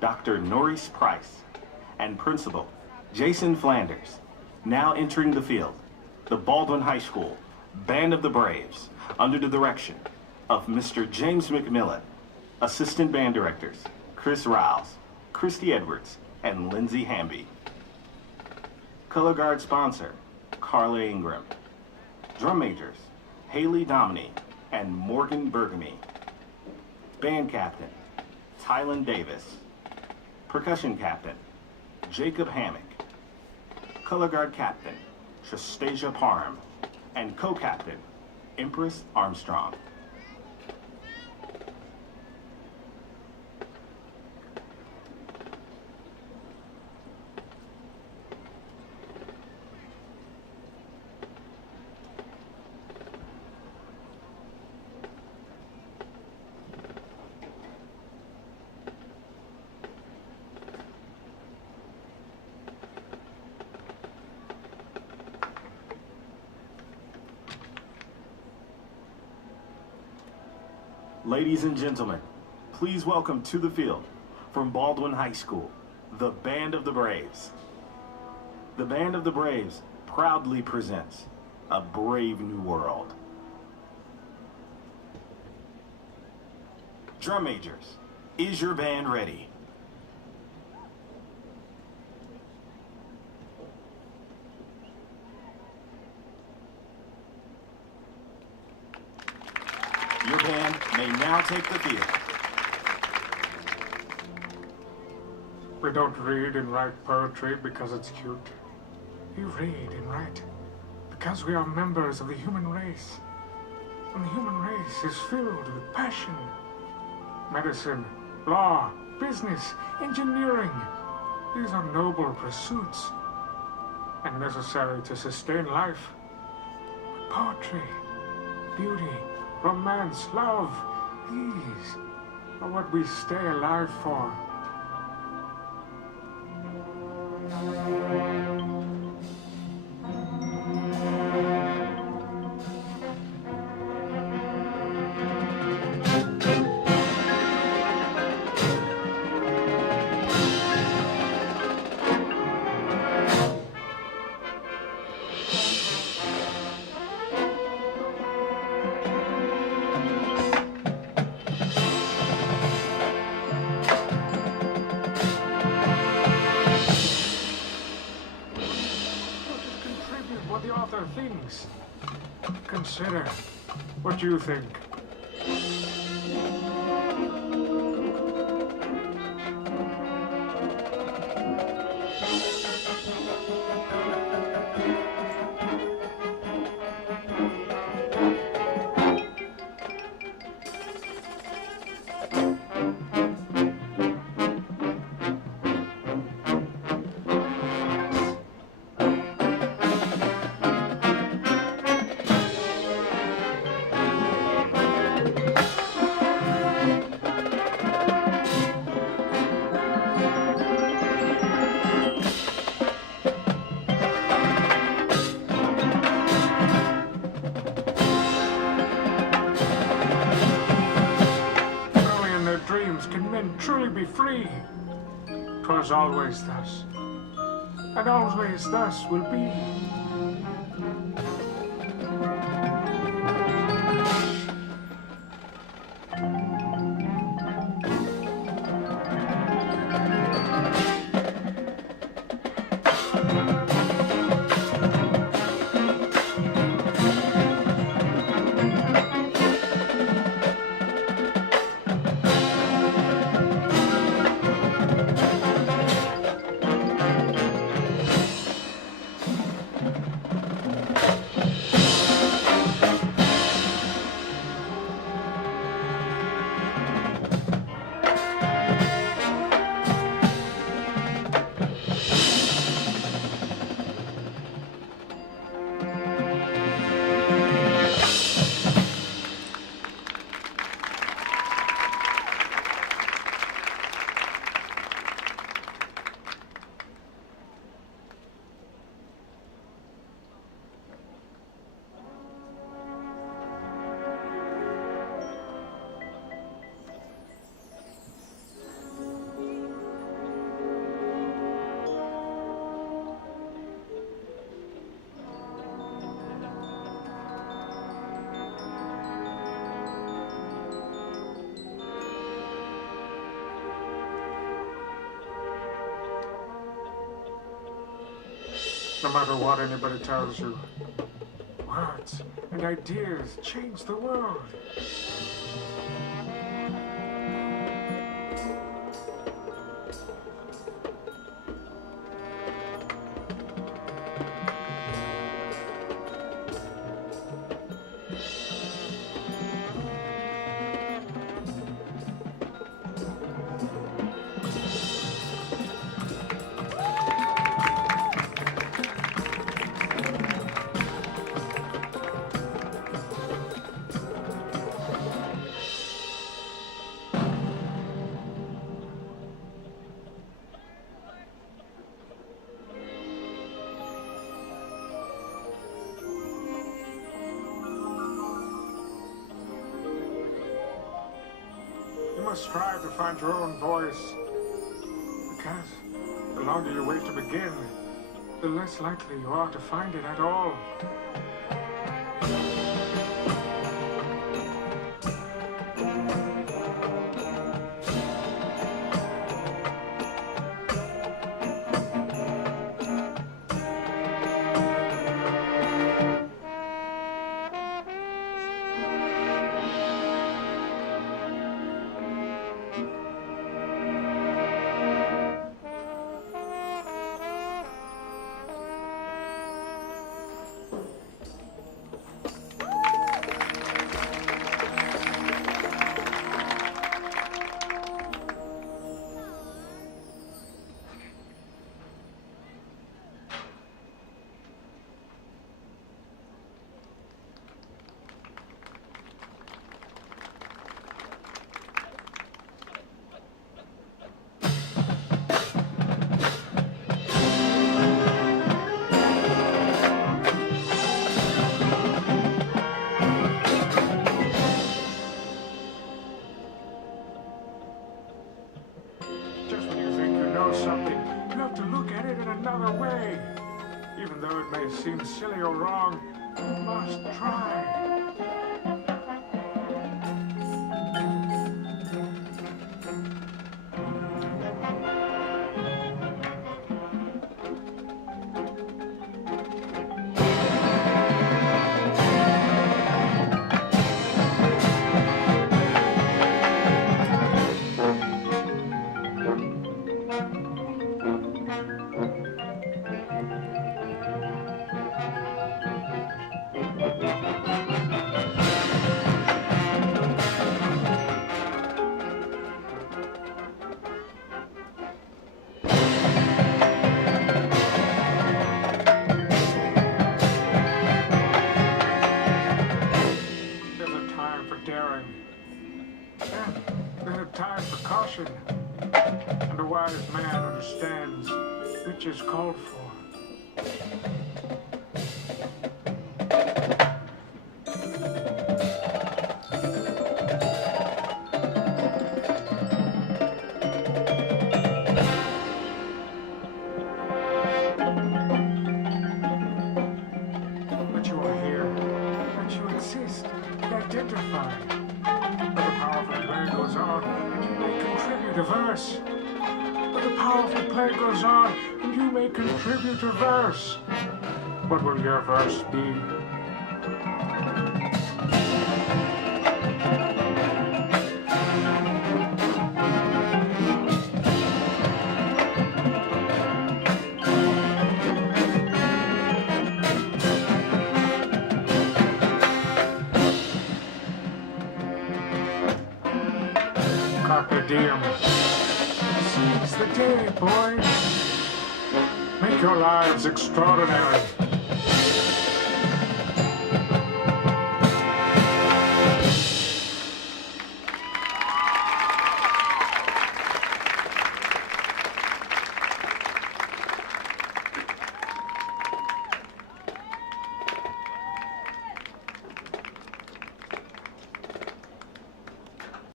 Dr. Norris Price, and Principal Jason Flanders. Now entering the field, the Baldwin High School Band of the Braves, under the direction of Mr. James McMillan. Assistant Band Directors, Chris Riles, Christy Edwards, and Lindsay Hamby. Color Guard Sponsor, Carla Ingram. Drum Majors, Haley Dominy and Morgan Bergamy. Band Captain, Tylen Davis. Percussion Captain, Jacob Hammock. Color Guard Captain, Tristasia Parham. And Co-Captain, Empress Armstrong. Ladies and gentlemen, please welcome to the field, from Baldwin High School, the Band of the Braves. The Band of the Braves proudly presents A Brave New World. Drum Majors, is your band ready? Your band may now take the field. We don't read and write poetry because it's cute. We read and write because we are members of the human race. And the human race is filled with passion. Medicine, law, business, engineering. These are noble pursuits and necessary to sustain life. But poetry, beauty, romance, love, these are what we stay alive for. What the author thinks. Consider what you think. Dreams can men truly be free. 'Twas always thus, and always thus will be. No matter what anybody tells you, words and ideas change the world. You must strive to find your own voice, because the longer you wait to begin, the less likely you are to find it at all. Just when you think you know something, you have to look at it in another way. Even though it may seem silly or wrong, you must try. Daring. And there's a time for caution. And a wise man understands which is called for. But you are here, and you exist, and identify. But the powerful play goes on, and you may contribute a verse. But the powerful play goes on, and you may contribute a verse. What will your verse be? Carpe diem. Seize the day, boys. Make your lives extraordinary.